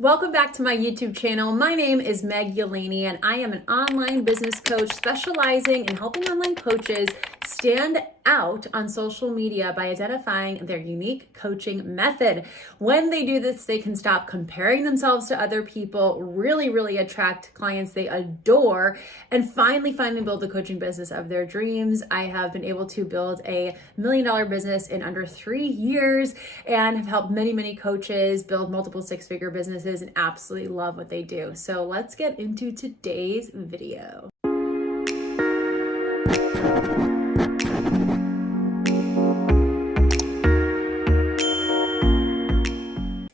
Welcome back to my YouTube channel. My name is Yelaney, and I am an online business coach specializing in helping online coaches stand out on social media by identifying their unique coaching method. When they do this, they can stop comparing themselves to other people, really attract clients they adore, and finally build the coaching business of their dreams. I have been able to build a $1 million business in under 3 years and have helped many coaches build multiple six-figure businesses and absolutely love what they do. So let's get into today's video.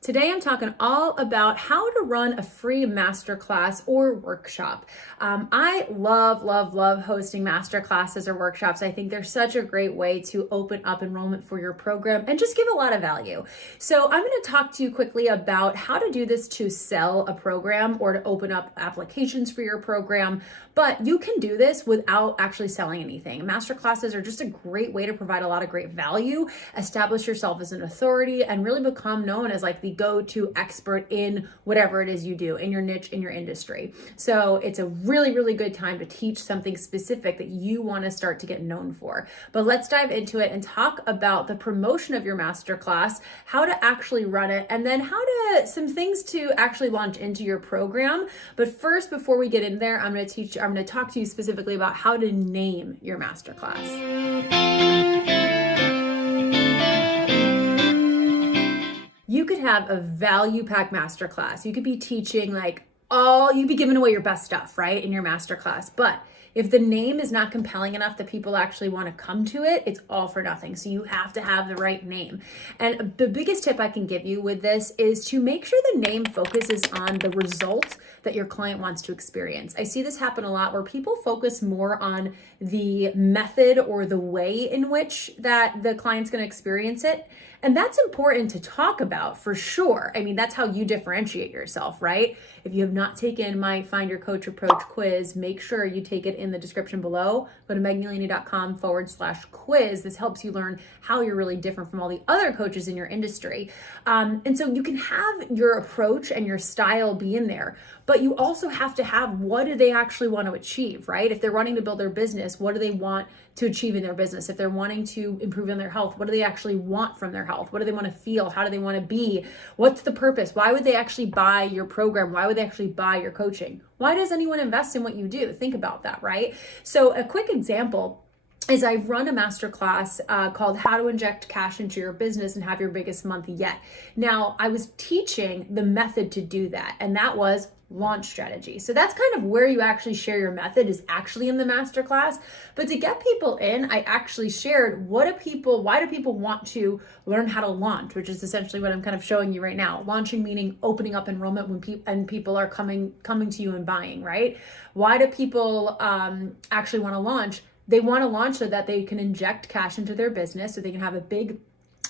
Today, I'm talking all about how to run a free masterclass or workshop. I love hosting masterclasses or workshops. I think they're such a great way to open up enrollment for your program and just give a lot of value. So I'm going to talk to you quickly about how to do this to sell a program or to open up applications for your program. But you can do this without actually selling anything. Masterclasses are just a great way to provide a lot of great value, establish yourself as an authority, and really become known as like the go-to expert in whatever it is you do, in your niche, in your industry. So it's a really good time to teach something specific that you want to start to get known for. But let's dive into it and talk about the promotion of your masterclass, how to actually run it, and then some things to actually launch into your program. But first, before we get in there, I'm going to talk to you specifically about how to name your masterclass. You could have a value-packed masterclass. You could be teaching you'd be giving away your best stuff, right, in your masterclass. But if the name is not compelling enough that people actually want to come to it, it's all for nothing. So you have to have the right name. And the biggest tip I can give you with this is to make sure the name focuses on the result that your client wants to experience. I see this happen a lot where people focus more on the method or the way in which that the client's going to experience it. And that's important to talk about for sure. I mean, that's how you differentiate yourself, right? If you have not taken my Find Your Coach Approach quiz, make sure you take it in the description below. Go to megyelaney.com/quiz. This helps you learn how you're really different from all the other coaches in your industry. And so you can have your approach and your style be in there, but you also have to have, what do they actually want to achieve, right? If they're wanting to build their business, what do they want to achieve in their business? If they're wanting to improve in their health, what do they actually want from their health? What do they want to feel? How do they want to be? What's the purpose? Why would they actually buy your program? Why would they actually buy your coaching? Why does anyone invest in what you do? Think about that, right? So a quick example is I've run a masterclass called How to Inject Cash into Your Business and Have Your Biggest Month Yet. Now, I was teaching the method to do that, and that was launch strategy. So that's kind of where you actually share your method, is actually in the masterclass. But to get people in, I actually shared why do people want to learn how to launch, which is essentially what I'm kind of showing you right now. Launching meaning opening up enrollment when people are coming to you and buying, right? Why do people actually want to launch? They want to launch so that they can inject cash into their business, so they can have a big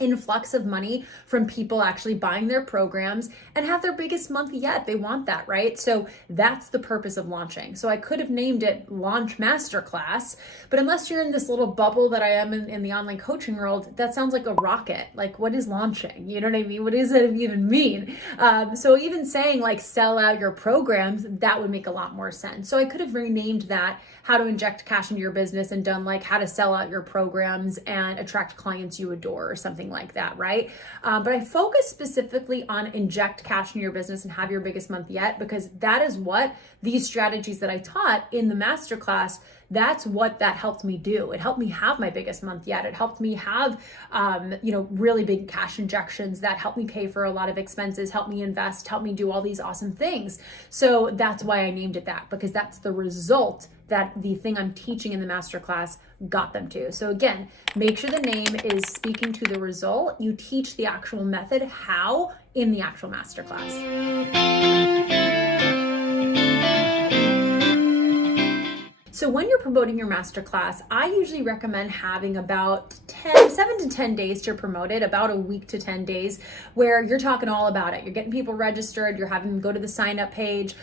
influx of money from people actually buying their programs and have their biggest month yet. They want that, right? So that's the purpose of launching. So I could have named it Launch Masterclass, but unless you're in this little bubble that I am in the online coaching world, that sounds like a rocket. Like, what is launching? You know what I mean? What does it even mean? So even saying like sell out your programs, that would make a lot more sense. So I could have renamed that How to Inject Cash into Your Business and done like how to sell out your programs and attract clients you adore or something like that, right? But I focus specifically on inject cash in your business and have your biggest month yet, because that is what these strategies that I taught in the masterclass, that's what that helped me do. It helped me have my biggest month yet. It helped me have, really big cash injections that helped me pay for a lot of expenses, helped me invest, helped me do all these awesome things. So that's why I named it that, because that's the result that the thing I'm teaching in the masterclass got them to. So again, make sure the name is speaking to the result. You teach the actual method, how, in the actual masterclass. So So when you're promoting your masterclass, I usually recommend having about 7 to 10 days to promote it, about a week to 10 days, where you're talking all about it. You're getting people registered, you're having them go to the sign up page.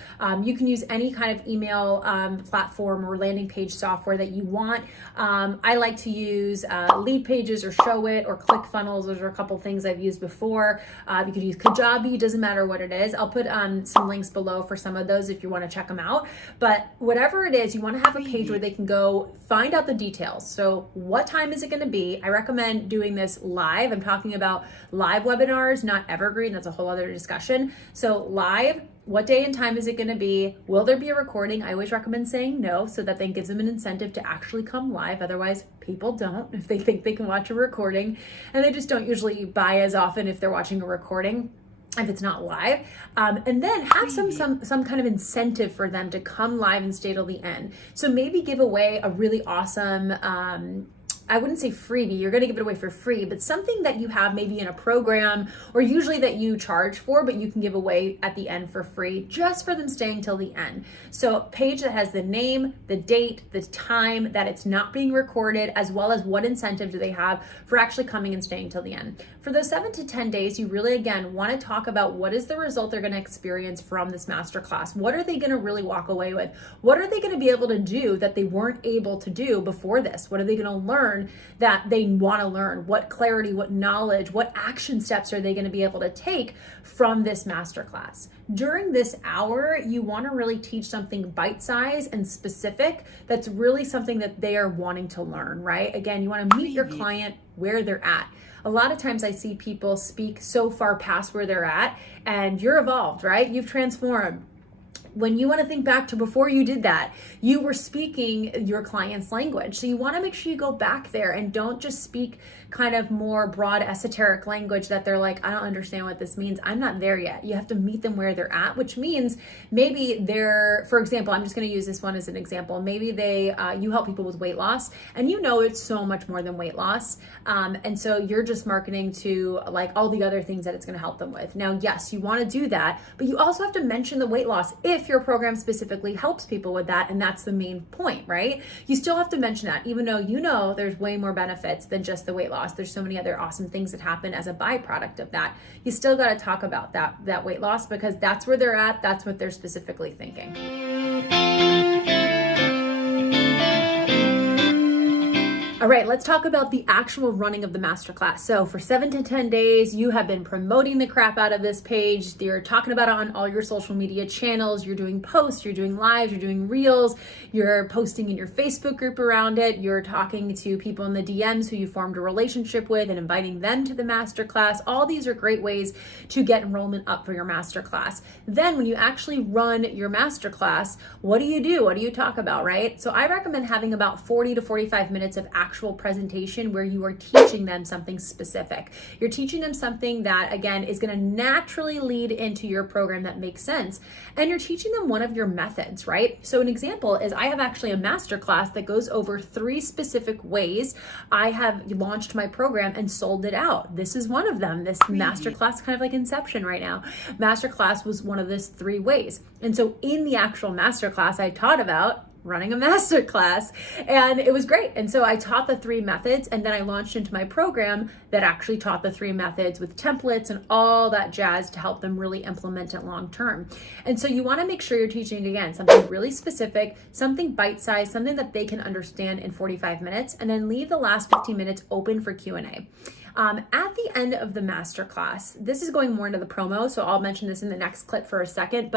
You can use any kind of email platform or landing page software that you want. I like to use Lead Pages or Show It or ClickFunnels. Those are a couple things I've used before. You could use Kajabi, doesn't matter what it is. I'll put some links below for some of those if you want to check them out. But whatever it is, you want to have a page where they can go find out the details. So what time is it going to be? I recommend doing this live. I'm talking about live webinars, not evergreen. That's a whole other discussion. So live, what day and time is it going to be? Will there be a recording? I always recommend saying no, so that then gives them an incentive to actually come live. Otherwise, people don't if they think they can watch a recording, and they just don't usually buy as often if they're watching a recording if it's not live. And then have some kind of incentive for them to come live and stay till the end. So maybe give away a really awesome, I wouldn't say freebie, you're going to give it away for free, but something that you have maybe in a program or usually that you charge for, but you can give away at the end for free just for them staying till the end. So a page that has the name, the date, the time that it's not being recorded, as well as what incentive do they have for actually coming and staying till the end. For those 7 to 10 days, you really, again, want to talk about what is the result they're going to experience from this masterclass. What are they going to really walk away with? What are they going to be able to do that they weren't able to do before this? What are they going to learn that they want to learn? What clarity, what knowledge, what action steps are they going to be able to take from this masterclass? During this hour, you want to really teach something bite-sized and specific that's really something that they are wanting to learn, right? Again, you want to meet your client where they're at. A lot of times I see people speak so far past where they're at, and you're evolved, right? You've transformed. When you want to think back to before you did that, you were speaking your client's language. So you want to make sure you go back there and don't just speak kind of more broad esoteric language that they're like, I don't understand what this means. I'm not there yet. You have to meet them where they're at, which means maybe they're, for example, I'm just going to use this one as an example. Maybe you help people with weight loss, and you know it's so much more than weight loss. And so you're just marketing to like all the other things that it's going to help them with. Now, yes, you want to do that, but you also have to mention the weight loss if your program specifically helps people with that, and that's the main point, right? You still have to mention that, even though you know there's way more benefits than just the weight loss. There's so many other awesome things that happen as a byproduct of that. You still got to talk about that weight loss, because that's where they're at. That's what they're specifically thinking. All right, let's talk about the actual running of the masterclass. So for 7 to 10 days, you have been promoting the crap out of this page. You're talking about it on all your social media channels. You're doing posts, you're doing lives, you're doing reels, you're posting in your Facebook group around it. You're talking to people in the DMs who you formed a relationship with and inviting them to the masterclass. All these are great ways to get enrollment up for your masterclass. Then when you actually run your masterclass, what do you do? What do you talk about, right? So I recommend having about 40 to 45 minutes of actual presentation where you are teaching them something specific. You're teaching them something that, again, is going to naturally lead into your program that makes sense. And you're teaching them one of your methods, right? So an example is I have actually a masterclass that goes over 3 specific ways I have launched my program and sold it out. This is one of them. This masterclass, kind of like Inception right now. Masterclass was one of those 3 ways. And so in the actual masterclass, I taught about running a masterclass, and it was great. And so I taught the 3 methods, and then I launched into my program that actually taught the 3 methods with templates and all that jazz to help them really implement it long term. And so you want to make sure you're teaching, again, something really specific, something bite-sized, something that they can understand in 45 minutes, and then leave the last 15 minutes open for Q&A. At the end of the masterclass, this is going more into the promo, so I'll mention this in the next clip for a second,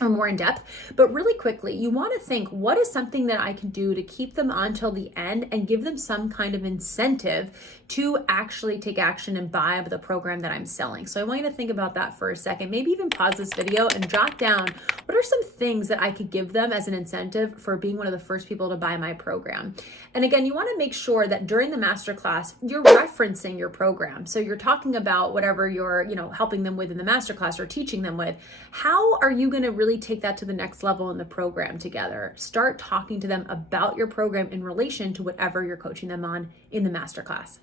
or more in depth, but really quickly, you want to think, what is something that I can do to keep them on till the end and give them some kind of incentive to actually take action and buy the program that I'm selling? So I want you to think about that for a second. Maybe even pause this video and jot down, what are some things that I could give them as an incentive for being one of the first people to buy my program? And again, you want to make sure that during the masterclass, you're referencing your program. So you're talking about whatever you're, helping them with in the masterclass or teaching them with. How are you going to really take that to the next level in the program together? Start talking to them about your program in relation to whatever you're coaching them on in the masterclass.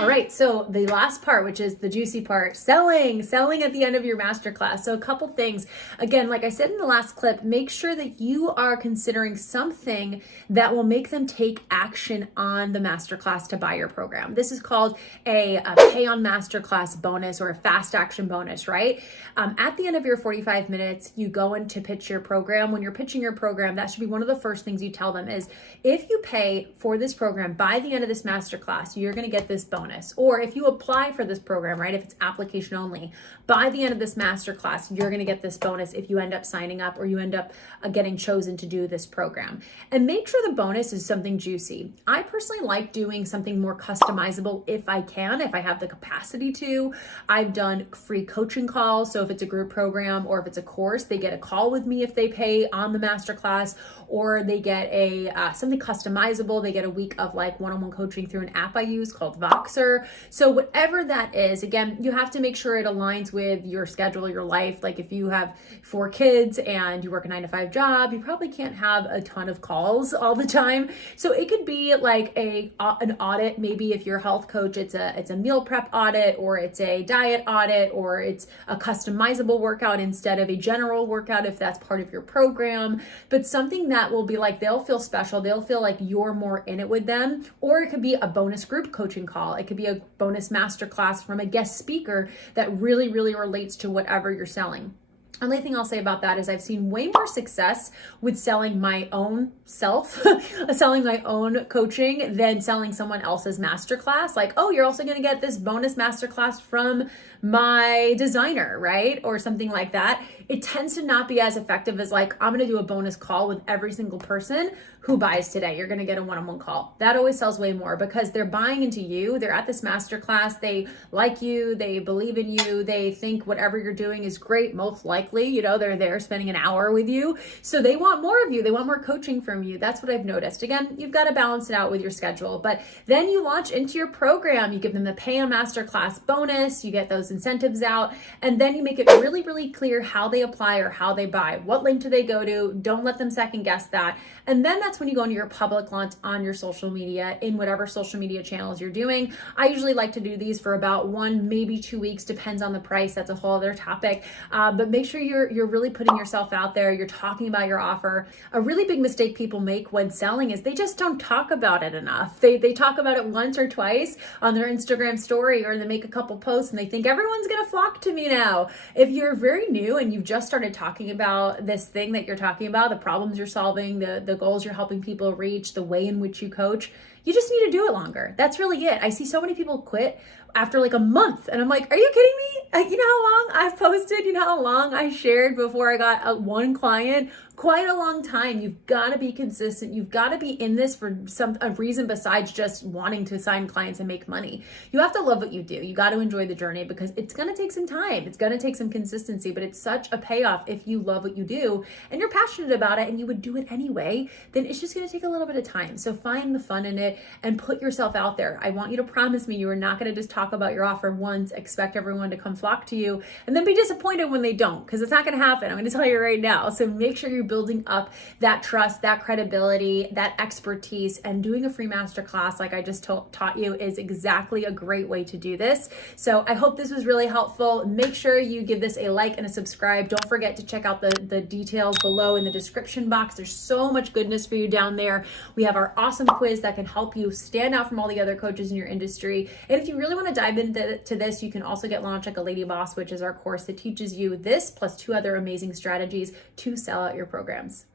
All right, so the last part, which is the juicy part, selling at the end of your masterclass. So a couple things. Again, like I said in the last clip, make sure that you are considering something that will make them take action on the masterclass to buy your program. This is called a pay on masterclass bonus or a fast action bonus, right? At the end of your 45 minutes, you go in to pitch your program. When you're pitching your program, that should be one of the first things you tell them is, if you pay for this program by the end of this masterclass, you're going to get this bonus. Or if you apply for this program, right, if it's application only, by the end of this masterclass, you're going to get this bonus if you end up signing up or you end up getting chosen to do this program. And make sure the bonus is something juicy. I personally like doing something more customizable if I can, if I have the capacity to. I've done free coaching calls. So if it's a group program or if it's a course, they get a call with me if they pay on the masterclass, or they get a something customizable. They get a week of like one-on-one coaching through an app I use called Voxer. So whatever that is, again, you have to make sure it aligns with your schedule, your life. Like if you have 4 kids and you work a 9-to-5 job, you probably can't have a ton of calls all the time. So it could be like an audit. Maybe if you're a health coach, it's a meal prep audit, or it's a diet audit, or it's a customizable workout instead of a general workout if that's part of your program. But something that will be like, they'll feel special. They'll feel like you're more in it with them. Or it could be a bonus group coaching call. It could be a bonus masterclass from a guest speaker that really, really relates to whatever you're selling. Only thing I'll say about that is I've seen way more success with selling my own self, selling my own coaching than selling someone else's masterclass. Like, oh, you're also going to get this bonus masterclass from my designer, right? Or something like that. It tends to not be as effective as like, I'm going to do a bonus call with every single person who buys today. You're going to get a one-on-one call. That always sells way more because they're buying into you. They're at this masterclass. They like you. They believe in you. They think whatever you're doing is great. Most likely, you know, they're there spending an hour with you. So they want more of you. They want more coaching from you. That's what I've noticed. Again, you've got to balance it out with your schedule, but then you launch into your program. You give them the pay on masterclass bonus. You get those incentives out, and then you make it really, really clear how they apply or how they buy. What link do they go to? Don't let them second guess that. And then that's when you go into your public launch on your social media, in whatever social media channels you're doing. I usually like to do these for about 1, maybe 2 weeks, depends on the price. That's a whole other topic. But make sure you're really putting yourself out there. You're talking about your offer. A really big mistake people make when selling is they just don't talk about it enough. They talk about it once or twice on their Instagram story, or they make a couple posts and they think everyone's going to flock to me now. If you're very new and you've just started talking about this thing that you're talking about, the problems you're solving, the goals you're helping people reach, the way in which you coach, you just need to do it longer. That's really it. I see so many people quit after like a month, and I'm like, are you kidding me? You know how long I've posted? You know how long I shared before I got one client? Quite a long time. You've got to be consistent. You've got to be in this for a reason besides just wanting to sign clients and make money. You have to love what you do. You got to enjoy the journey because it's going to take some time. It's going to take some consistency, but it's such a payoff if you love what you do and you're passionate about it and you would do it anyway. Then it's just going to take a little bit of time. So find the fun in it and put yourself out there. I want you to promise me you are not going to just talk about your offer once, expect everyone to come flock to you, and then be disappointed when they don't, because it's not going to happen. I'm going to tell you right now. So make sure you're building up that trust, that credibility, that expertise, and doing a free masterclass like I just taught you is exactly a great way to do this. So I hope this was really helpful. Make sure you give this a like and a subscribe. Don't forget to check out the details below in the description box. There's so much goodness for you down there. We have our awesome quiz that can help you stand out from all the other coaches in your industry. And if you really want to dive into this, you can also get Launch Like a Lady Boss, which is our course that teaches you this plus 2 other amazing strategies to sell out your programs.